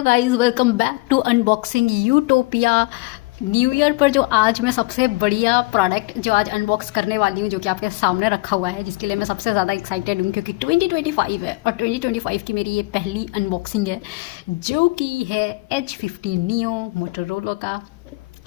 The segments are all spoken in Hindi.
Hello guys, welcome back to unboxing utopia. New year पर जो आज मैं सबसे बढ़िया प्रोडक्ट जो आज अनबॉक्स करने वाली हूँ, जो कि आपके सामने रखा हुआ है, जिसके लिए मैं सबसे ज़्यादा एक्साइटेड हूँ क्योंकि 2025 है और 2025 की मेरी ये पहली अनबॉक्सिंग है, जो कि है H50 नियो मोटोरोला का।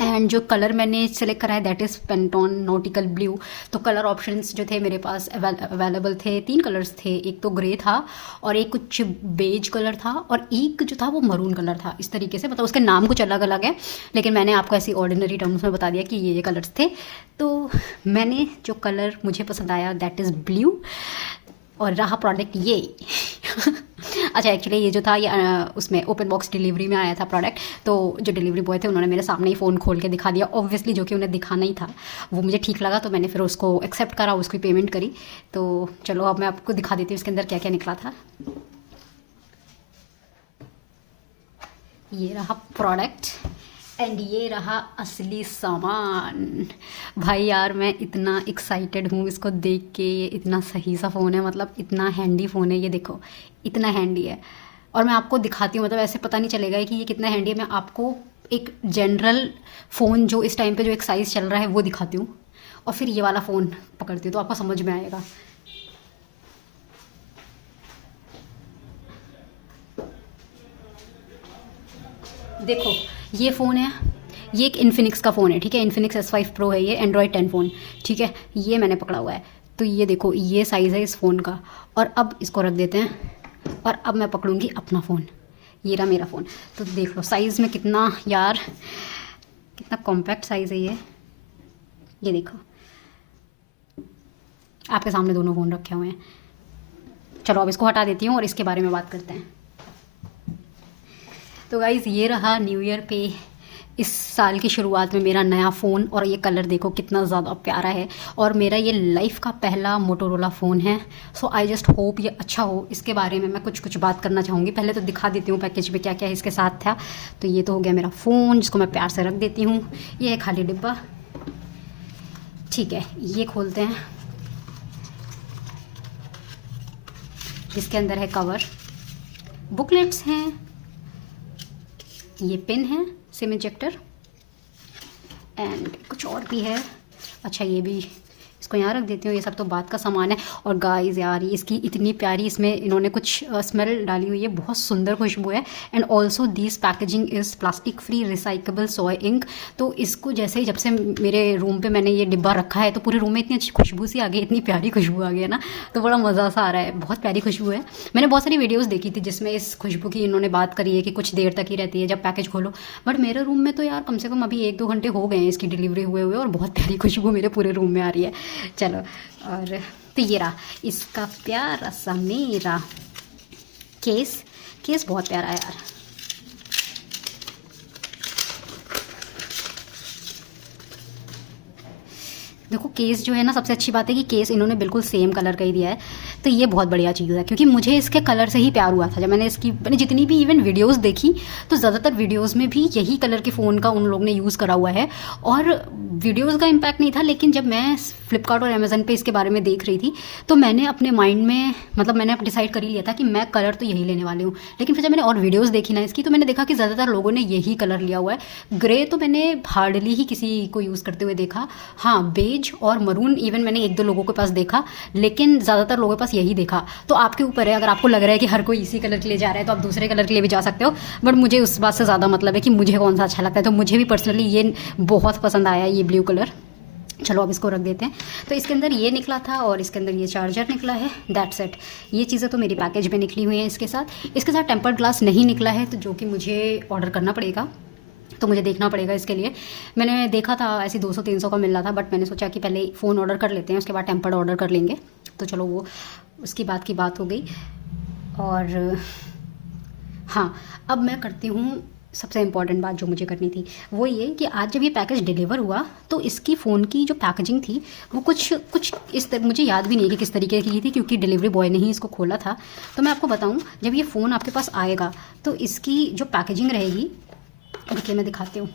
एंड जो कलर मैंने सेलेक्ट करा है that is Pantone nautical blue. तो कलर ऑप्शंस जो थे मेरे पास अवेलेबल थे, 3 कलर्स थे। एक तो ग्रे था और एक कुछ बेज कलर था और एक जो था वो मरून कलर था। इस तरीके से मतलब उसके नाम कुछ अलग अलग है, लेकिन मैंने आपको ऐसी ऑर्डिनरी टर्म्स में बता दिया कि ये कलर्स थे। तो मैंने जो कलर मुझे पसंद आया दैट इज़ ब्लू और रहा प्रोडक्ट ये अच्छा, एक्चुअली ये जो था ये उसमें ओपन बॉक्स डिलीवरी में आया था प्रोडक्ट। तो जो डिलीवरी बॉय थे उन्होंने मेरे सामने ही फ़ोन खोल के दिखा दिया, ऑब्वियसली जो कि उन्हें दिखाना ही था। वो मुझे ठीक लगा तो मैंने फिर उसको एक्सेप्ट करा, उसकी पेमेंट करी। तो चलो अब मैं आपको दिखा देती हूँ इसके अंदर क्या क्या निकला था। ये रहा प्रोडक्ट एंड ये रहा असली सामान। भाई यार, मैं इतना एक्साइटेड हूँ इसको देख के। ये इतना सही सा फ़ोन है, मतलब इतना हैंडी फ़ोन है। ये देखो इतना हैंडी है और मैं आपको दिखाती हूँ, मतलब ऐसे पता नहीं चलेगा कि ये कितना हैंडी है। मैं आपको एक जनरल फ़ोन जो इस टाइम पे जो एक साइज़ चल रहा है वो दिखाती हूँ और फिर ये वाला फ़ोन पकड़ती हूँ तो आपको समझ में आएगा। देखो ये फ़ोन है, ये एक इन्फिनिक्स का फ़ोन है, ठीक है। इन्फिनिक्स S5 प्रो है ये, एंड्रॉयड 10 फ़ोन, ठीक है। ये मैंने पकड़ा हुआ है। तो ये देखो ये साइज़ है इस फ़ोन का। और अब इसको रख देते हैं और अब मैं पकड़ूंगी अपना फ़ोन। ये रहा मेरा फ़ोन। तो देख लो साइज़ में कितना, यार कितना कॉम्पैक्ट साइज़ है ये देखो, आपके सामने दोनों फ़ोन रखे हुए हैं। चलो अब इसको हटा देती हूँ और इसके बारे में बात करते हैं। तो गाइज़ ये रहा न्यू ईयर पे इस साल की शुरुआत में मेरा नया फ़ोन। और ये कलर देखो कितना ज़्यादा प्यारा है और मेरा ये लाइफ का पहला मोटोरोला फ़ोन है। सो आई जस्ट होप ये अच्छा हो। इसके बारे में मैं कुछ बात करना चाहूँगी। पहले तो दिखा देती हूँ पैकेज में क्या क्या है इसके साथ था। तो ये तो हो गया मेरा फ़ोन, जिसको मैं प्यार से रख देती हूँ। ये है खाली डिब्बा, ठीक है। ये खोलते हैं, जिसके अंदर है कवर, बुकलेट्स हैं, ये पिन है, सिम इंजेक्टर एंड कुछ और भी है। अच्छा ये भी, इसको यहाँ रख देती हूँ। ये सब तो बात का सामान है। और गाइस यार इसकी इतनी प्यारी, इसमें इन्होंने कुछ स्मेल डाली हुई है, बहुत सुंदर खुशबू है। And also this packaging is plastic free recyclable soy ink. तो इसको जैसे ही, जब से मेरे रूम पे मैंने ये डिब्बा रखा है तो पूरे रूम में इतनी अच्छी खुशबू सी आ गई, इतनी प्यारी खुशबू आ गई है ना, तो बड़ा मज़ा सा आ रहा है। बहुत प्यारी खुशबू है। मैंने बहुत सारी वीडियोज़ देखी थी जिसमें इस खुशबू की इन्होंने बात करी है कि कुछ देर तक ही रहती है जब पैकेज खोलो। बट मेरे रूम में तो यार कम से कम अभी 1-2 घंटे हो गए हैं इसकी डिलीवरी हुए हुए और बहुत प्यारी खुशबू मेरे पूरे रूम में आ रही है। चलो, और तो ये रहा इसका प्यारा सा मेरा केस बहुत प्यारा है यार। देखो केस जो है ना, सबसे अच्छी बात है कि केस इन्होंने बिल्कुल सेम कलर का ही दिया है। तो ये बहुत बढ़िया चीज़ है क्योंकि मुझे इसके कलर से ही प्यार हुआ था। जब मैंने जितनी भी इवन वीडियोस देखी तो ज़्यादातर वीडियोस में भी यही कलर के फ़ोन का उन लोग ने यूज़ करा हुआ है। और वीडियोस का इम्पैक्ट नहीं था, लेकिन जब मैं फ्लिपकार्ट और अमेज़न पे इसके बारे में देख रही थी तो मैंने अपने माइंड में, मतलब मैंने डिसाइड कर ही लिया था कि मैं कलर तो यही लेने वाली हूँ। लेकिन फिर जब मैंने और वीडियोज़ देखी ना इसकी, तो मैंने देखा कि ज़्यादातर लोगों ने यही कलर लिया हुआ है। ग्रे तो मैंने हार्डली ही किसी को यूज़ करते हुए देखा। हाँ, बेज और मरून इवन मैंने 1-2 लोगों के पास देखा, लेकिन ज़्यादातर लोगों के पास यही देखा। तो आपके ऊपर है, अगर आपको लग रहा है कि हर कोई इसी कलर के लिए जा रहा है तो आप दूसरे कलर के लिए भी जा सकते हो। बट मुझे उस बात से ज़्यादा मतलब है कि मुझे कौन सा अच्छा लगता है। तो मुझे भी पर्सनली ये बहुत पसंद आया, ये ब्लू कलर। चलो अब इसको रख देते हैं। तो इसके अंदर ये निकला था और इसके अंदर ये चार्जर निकला है, दैट्स इट। ये चीज़ें तो मेरी पैकेज में निकली हुई हैं। इसके साथ टेम्पर्ड ग्लास नहीं निकला है, तो जो कि मुझे ऑर्डर करना पड़ेगा। तो मुझे देखना पड़ेगा इसके लिए। मैंने देखा था ऐसे 200-300 का मिल रहा था, बट मैंने सोचा कि पहले फ़ोन ऑर्डर कर लेते हैं, उसके बाद टेम्पर्ड ऑर्डर कर लेंगे। तो चलो वो उसकी बात हो गई। और हाँ, अब मैं करती हूँ सबसे इम्पॉर्टेंट बात जो मुझे करनी थी, वो ये कि आज जब ये पैकेज डिलीवर हुआ तो इसकी फ़ोन की जो पैकेजिंग थी वो कुछ इस तरह, मुझे याद भी नहीं है कि किस तरीके की थी क्योंकि डिलीवरी बॉय ने ही इसको खोला था। तो मैं आपको बताऊँ, जब ये फ़ोन आपके पास आएगा तो इसकी जो पैकेजिंग रहेगी, देखिए मैं दिखाती हूँ।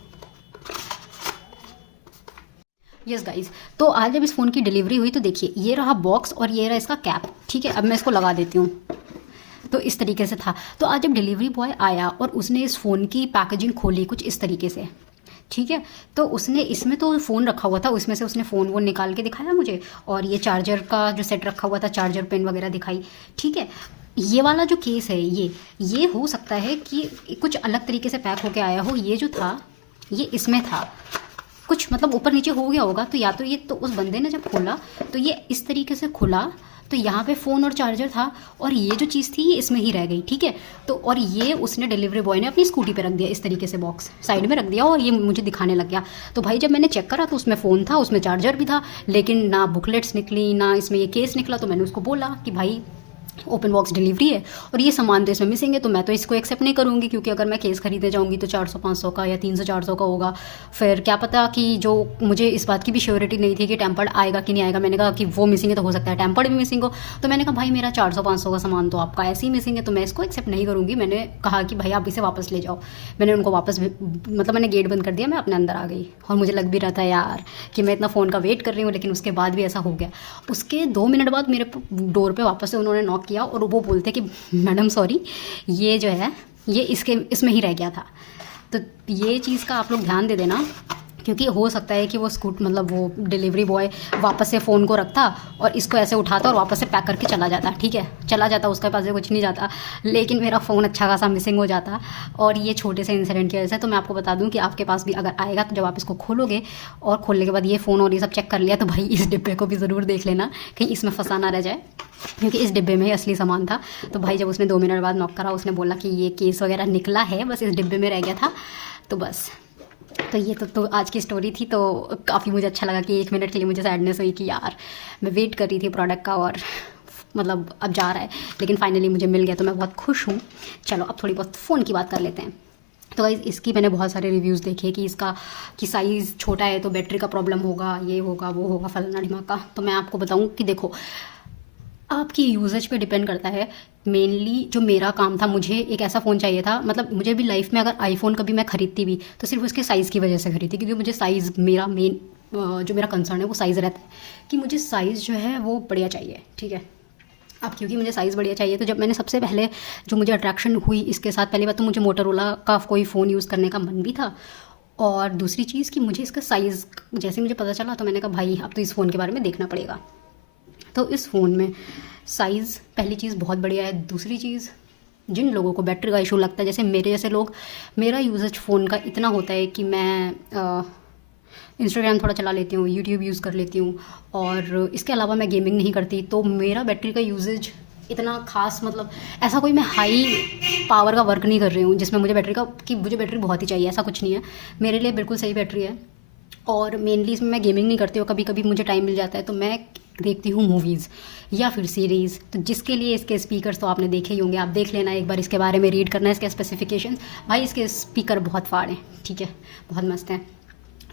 यस गाइज, तो आज जब इस फ़ोन की डिलीवरी हुई तो देखिए ये रहा बॉक्स और ये रहा इसका कैप, ठीक है। अब मैं इसको लगा देती हूँ। तो इस तरीके से था। तो आज जब डिलीवरी बॉय आया और उसने इस फ़ोन की पैकेजिंग खोली कुछ इस तरीके से, ठीक है, तो उसने इसमें तो फ़ोन रखा हुआ था, उसमें से उसने फ़ोन वो निकाल के दिखाया मुझे, और ये चार्जर का जो सेट रखा हुआ था, चार्जर पेन वगैरह दिखाई, ठीक है। ये वाला जो केस है ये हो सकता है कि कुछ अलग तरीके से पैक होके आया हो। ये जो था ये इसमें था कुछ, मतलब ऊपर नीचे हो गया होगा। तो या तो ये तो उस बंदे ने जब खोला तो ये इस तरीके से खुला, तो यहाँ पे फ़ोन और चार्जर था, और ये जो चीज़ थी ये इसमें ही रह गई, ठीक है। तो और ये उसने डिलीवरी बॉय ने अपनी स्कूटी पे रख दिया इस तरीके से, बॉक्स साइड में रख दिया, और ये मुझे दिखाने लग गया। तो भाई जब मैंने चेक करा तो उसमें फ़ोन था, उसमें चार्जर भी था, लेकिन ना बुकलेट्स निकली, ना इसमें ये केस निकला। तो मैंने उसको बोला कि भाई ओपन बॉक्स डिलीवरी है और ये सामान तो इसमें मिसिंग है, तो मैं तो इसको एक्सेप्ट नहीं करूँगी, क्योंकि अगर मैं केस खरीदने जाऊँगी तो 400-500 का या 300-400 का होगा। फिर क्या पता कि जो मुझे इस बात की भी श्योरिटी नहीं थी कि टेम्पर्ड आएगा कि नहीं आएगा। मैंने कहा कि वो मिसिंग है तो हो सकता है टेम्पर्ड भी मिसिंग हो। तो मैंने कहा भाई मेरा 400-500 का सामान तो आपका ऐसे ही मिसिंग है, तो मैं इसको एक्सेप्ट नहीं करूँगी। मैंने कहा कि भाई आप इसे वापस ले जाओ। मैंने उनको वापस मतलब मैंने गेट बंद कर दिया, मैं अपने अंदर आ गई। और मुझे लग भी रहा था यार कि मैं इतना फ़ोन का वेट कर रही हूँ, लेकिन उसके बाद भी ऐसा हो गया। उसके 2 मिनट बाद मेरे डोर पे वापस से उन्होंने नॉक किया और वो बोलते कि मैडम सॉरी, ये जो है ये इसमें ही रह गया था। तो ये चीज़ का आप लोग ध्यान दे देना, क्योंकि हो सकता है कि वो मतलब वो डिलीवरी बॉय वापस से फ़ोन को रखता और इसको ऐसे उठाता और वापस से पैक करके चला जाता, ठीक है, चला जाता, उसके पास से कुछ नहीं जाता, लेकिन मेरा फ़ोन अच्छा खासा मिसिंग हो जाता। और ये छोटे से इंसिडेंट की वजह से। तो मैं आपको बता दूं कि आपके पास भी अगर आएगा तो जब आप इसको खोलोगे और खोलने के बाद ये फ़ोन और ये सब चेक कर लिया, तो भाई इस डिब्बे को भी ज़रूर देख लेना कहीं इसमें फंसा ना रह जाए, क्योंकि इस डिब्बे में ही असली सामान था। तो भाई जब उसने 2 मिनट बाद नॉक करा, उसने बोला कि ये केस वगैरह निकला है, बस इस डिब्बे में रह गया था। तो बस, तो ये तो आज की स्टोरी थी। तो काफ़ी मुझे अच्छा लगा कि 1 मिनट के लिए मुझे सैडनेस हुई कि यार मैं वेट कर रही थी प्रोडक्ट का और मतलब अब जा रहा है, लेकिन फाइनली मुझे मिल गया, तो मैं बहुत खुश हूँ। चलो अब थोड़ी बहुत फ़ोन की बात कर लेते हैं। तो गाइस इसकी मैंने बहुत सारे रिव्यूज़ देखे कि इसका कि साइज़ छोटा है तो बैटरी का प्रॉब्लम होगा, ये होगा वो होगा, फलाना ढिमाका। तो मैं आपको बताऊँ कि देखो आपकी यूजेज पे डिपेंड करता है। मेनली जो मेरा काम था, मुझे एक ऐसा फ़ोन चाहिए था, मतलब मुझे भी लाइफ में अगर आईफोन कभी मैं ख़रीदती भी तो सिर्फ उसके साइज़ की वजह से खरीदती, क्योंकि मुझे साइज़ मेरा मेन जो मेरा कंसर्न है वो साइज़ रहता है कि मुझे साइज़ जो है वो बढ़िया चाहिए, ठीक है। अब क्योंकि मुझे साइज़ बढ़िया चाहिए, तो जब मैंने सबसे पहले जो मुझे अट्रैक्शन हुई इसके साथ, पहली बात तो मुझे मोटोरोला का कोई फ़ोन यूज़ करने का मन भी था, और दूसरी चीज़ कि मुझे इसका साइज़ जैसे मुझे पता चला तो मैंने कहा भाई अब तो इस फ़ोन के बारे में देखना पड़ेगा। तो इस फ़ोन में साइज़ पहली चीज़ बहुत बढ़िया है। दूसरी चीज़, जिन लोगों को बैटरी का इशू लगता है, जैसे मेरे जैसे लोग, मेरा यूजेज फ़ोन का इतना होता है कि मैं इंस्टाग्राम थोड़ा चला लेती हूँ, यूट्यूब यूज़ कर लेती हूँ, और इसके अलावा मैं गेमिंग नहीं करती, तो मेरा बैटरी का यूजेज इतना खास, मतलब ऐसा कोई मैं हाई पावर का वर्क नहीं कर रही हूँ जिसमें मुझे बैटरी का कि मुझे बैटरी बहुत ही चाहिए, ऐसा कुछ नहीं है। मेरे लिए बिल्कुल सही बैटरी है, और मेनली इसमें मैं गेमिंग नहीं करती हूँ। कभी कभी मुझे टाइम मिल जाता है तो मैं देखती हूँ मूवीज़ या फिर सीरीज़, तो जिसके लिए इसके स्पीकर्स तो आपने देखे ही होंगे, आप देख लेना एक बार, इसके बारे में रीड करना, इसके स्पेसिफिकेशंस। भाई इसके स्पीकर बहुत फाड़ हैं, ठीक है, बहुत मस्त हैं।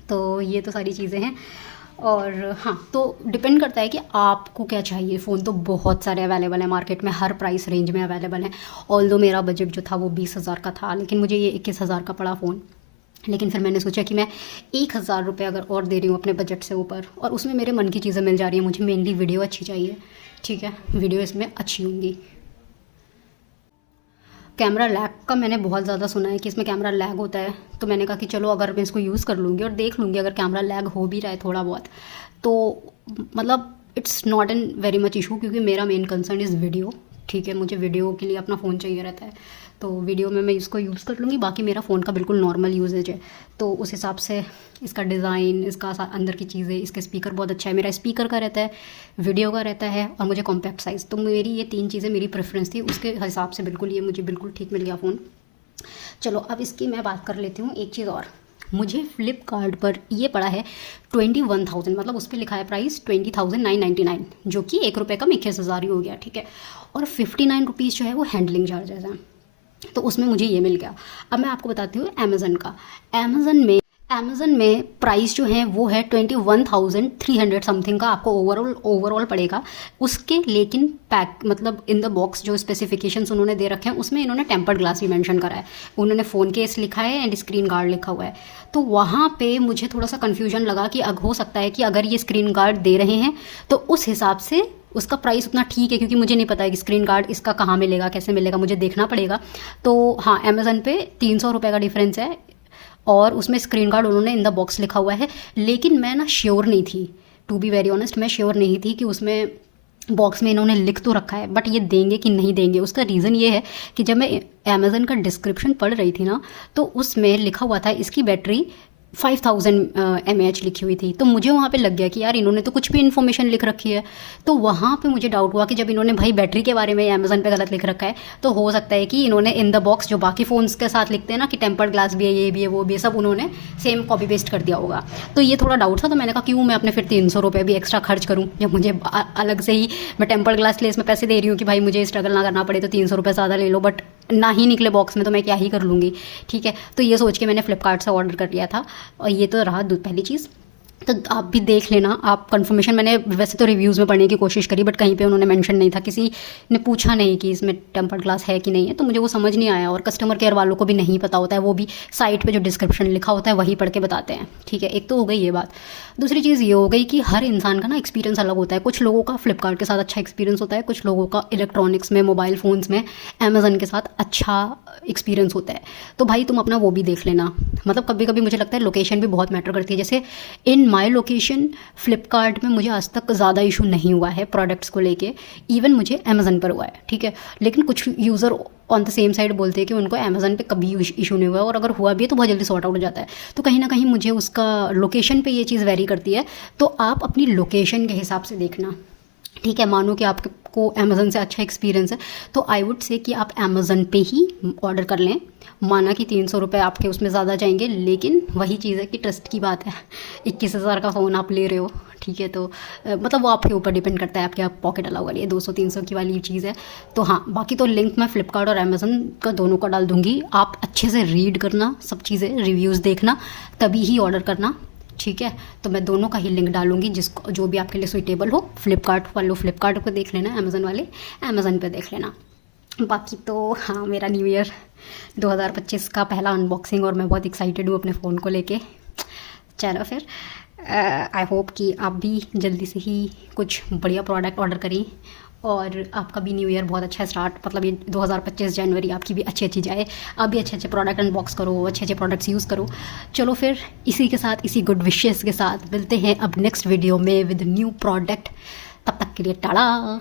तो ये तो सारी चीज़ें हैं। और हाँ, तो डिपेंड करता है कि आपको क्या चाहिए। फ़ोन तो बहुत सारे अवेलेबल हैं मार्केट में, हर प्राइस रेंज में अवेलेबल हैं। ऑल्दो मेरा बजट जो था वो 20,000 का था, लेकिन मुझे ये 21,000 का पड़ा फ़ोन। लेकिन फिर मैंने सोचा कि मैं 1,000 रुपये अगर और दे रही हूँ अपने बजट से ऊपर, और उसमें मेरे मन की चीज़ें मिल जा रही हैं, मुझे मेनली वीडियो अच्छी चाहिए, ठीक है, वीडियो इसमें अच्छी होंगी। कैमरा लैग का मैंने बहुत ज़्यादा सुना है कि इसमें कैमरा लैग होता है, तो मैंने कहा कि चलो अगर मैं इसको यूज़ कर लूँगी और देख लूँगी, अगर कैमरा लैग हो भी रहा है थोड़ा बहुत, तो मतलब it's not an very much issue, क्योंकि मेरा मेन कंसर्न इज़ वीडियो, ठीक है। मुझे वीडियो के लिए अपना फ़ोन चाहिए रहता है, तो वीडियो में मैं इसको यूज़ कर लूँगी। बाकी मेरा फ़ोन का बिल्कुल नॉर्मल यूजेज है, तो उस हिसाब से इसका डिज़ाइन, इसका अंदर की चीज़ें, इसके स्पीकर बहुत अच्छा है। मेरा स्पीकर का रहता है, वीडियो का रहता है, और मुझे कॉम्पैक्ट साइज़, तो मेरी ये 3 चीज़ें मेरी प्रेफरेंस थी, उसके हिसाब से बिल्कुल ये मुझे बिल्कुल ठीक मिल गया फ़ोन। चलो अब इसकी मैं बात कर लेती हूँ। एक चीज़ और, मुझे फ्लिपकार्ट पर ये पड़ा है 21,000, मतलब उस पर लिखा है प्राइस 20,999, जो कि ₹1 कम 21,000 ही हो गया, ठीक है। और 59 रुपीज़ जो है वो हैंडलिंग चार्जेस हैं, तो उसमें मुझे ये मिल गया। अब मैं आपको बताती हूँ अमेज़न का। अमेज़न में प्राइस जो है वो है 21,300 समथिंग का आपको ओवरऑल पड़ेगा उसके, लेकिन पैक मतलब इन द बॉक्स जो स्पेसिफिकेशंस उन्होंने दे रखे हैं उसमें इन्होंने टेम्पर्ड ग्लास भी मेंशन करा है, उन्होंने फ़ोन केस लिखा है एंड स्क्रीन गार्ड लिखा हुआ है। तो वहाँ पे मुझे थोड़ा सा कन्फ्यूजन लगा कि हो सकता है कि अगर ये स्क्रीन गार्ड दे रहे हैं तो उस हिसाब से उसका प्राइस उतना ठीक है, क्योंकि मुझे नहीं पता है कि स्क्रीन गार्ड इसका कहाँ मिलेगा, कैसे मिलेगा, मुझे देखना पड़ेगा। तो हाँ, अमेज़न पे 300 रुपये का डिफरेंस है, और उसमें स्क्रीन गार्ड उन्होंने इन द बॉक्स लिखा हुआ है। लेकिन मैं ना श्योर नहीं थी, टू बी वेरी ऑनेस्ट, मैं श्योर नहीं थी कि उसमें बॉक्स में इन्होंने लिख तो रखा है बट ये देंगे कि नहीं देंगे। उसका रीज़न ये है कि जब मैं अमेज़न का डिस्क्रिप्शन पढ़ रही थी ना, तो उसमें लिखा हुआ था इसकी बैटरी 5000 mAh लिखी हुई थी। तो मुझे वहाँ पे लग गया कि यार इन्होंने तो कुछ भी इन्फॉर्मेशन लिख रखी है। तो वहाँ पे मुझे डाउट हुआ कि जब इन्होंने भाई बैटरी के बारे में अमेज़न पे गलत लिख रखा है, तो हो सकता है कि इन्होंने इन द बॉक्स जो बाकी फ़ोन्स के साथ लिखते हैं ना कि टेम्पर्ड ग्लास भी है, ये भी है, वो भी है, सब उन्होंने सेम कॉपी पेस्ट कर दिया होगा। तो ये थोड़ा डाउट था। तो मैंने कहा क्यों मैं अपने फिर 300 रुपये भी एक्स्ट्रा खर्च करूँ, जब मुझे अलग से ही मैं टेम्पर्ड ग्लास के लिए इसमें पैसे दे रही हूँ कि भाई मुझे स्ट्रगल ना करना पड़े, तो 300 रुपये ज़्यादा ले लो, बट ना ही निकले बॉक्स में तो मैं क्या ही कर लूँगी। ठीक है, तो ये सोच के मैंने फ्लिपकार्ट से ऑर्डर कर लिया था। और ये तो रहा पहली चीज़। तो आप भी देख लेना, आप कंफर्मेशन, मैंने वैसे तो रिव्यूज़ में पढ़ने की कोशिश करी बट कहीं पे उन्होंने मेंशन नहीं था, किसी ने पूछा नहीं कि इसमें टेम्पर्ड ग्लास है कि नहीं है, तो मुझे वो समझ नहीं आया। और कस्टमर केयर वालों को भी नहीं पता होता है, वो भी साइट पे जो डिस्क्रिप्शन लिखा होता है वही पढ़ के बताते हैं। ठीक है, एक तो हो गई ये बात। दूसरी चीज़ ये हो गई कि हर इंसान का ना एक्सपीरियंस अलग होता है। कुछ लोगों का फ्लिपकार्ट के साथ अच्छा एक्सपीरियंस होता है, कुछ लोगों का इलेक्ट्रॉनिक्स में, मोबाइल फ़ोन्स में अमेज़न के साथ अच्छा एक्सपीरियंस होता है। तो भाई तुम अपना वो भी देख लेना। मतलब कभी कभी मुझे लगता है लोकेशन भी बहुत मैटर करती है। जैसे इन माई लोकेशन फ्लिपकार्ट में मुझे आज तक ज़्यादा इशू नहीं हुआ है प्रोडक्ट्स को लेके, इवन मुझे अमेज़न पर हुआ है। ठीक है, लेकिन कुछ user on the same side बोलते हैं कि उनको अमेज़न पे कभी इशू नहीं हुआ है, और अगर हुआ भी है तो बहुत जल्दी सॉर्ट आउट हो जाता है। तो कहीं ना कहीं मुझे उसका लोकेशन पे ये चीज़ वेरी करती है। तो आप अपनी लोकेशन के हिसाब से देखना। ठीक है, मानो कि आपको अमेज़न से अच्छा एक्सपीरियंस है तो आई वुड से कि आप अमेज़न पे ही ऑर्डर कर लें। माना कि 300 रुपये आपके उसमें ज़्यादा जाएंगे, लेकिन वही चीज़ है कि ट्रस्ट की बात है। 21,000 का फ़ोन आप ले रहे हो, ठीक है, तो मतलब वो आपके ऊपर डिपेंड करता है, आपके पॉकेट अलाउ वाली है, 200-300 की वाली चीज़ है। तो हाँ, बाकी तो लिंक मैं फ्लिपकार्ट और अमेज़न का दोनों का डाल दूँगी। आप अच्छे से रीड करना, सब चीज़ें रिव्यूज़ देखना, तभी ही ऑर्डर करना। ठीक है, तो मैं दोनों का ही लिंक डालूंगी, जिसको जो भी आपके लिए सुइटेबल हो। फ्लिपकार्ट वालों फ्लिपकार्ट पे देख लेना, अमेज़न वाले अमेज़न पे देख लेना। बाकी तो हाँ, मेरा न्यू ईयर 2025 का पहला अनबॉक्सिंग, और मैं बहुत एक्साइटेड हूँ अपने फ़ोन को लेके। चलो फिर, आई होप कि आप भी जल्दी से ही कुछ बढ़िया प्रोडक्ट ऑर्डर करें, और आपका भी न्यू ईयर बहुत अच्छा स्टार्ट, मतलब ये 2025 जनवरी आपकी भी अच्छी जाए। आप भी अच्छे अनबॉक्स अनबॉक्स करो, अच्छे प्रोडक्ट्स यूज़ करो। चलो फिर, इसी के साथ, इसी गुड विशेस के साथ मिलते हैं अब नेक्स्ट वीडियो में विद न्यू प्रोडक्ट। तब तक के लिए टाटा।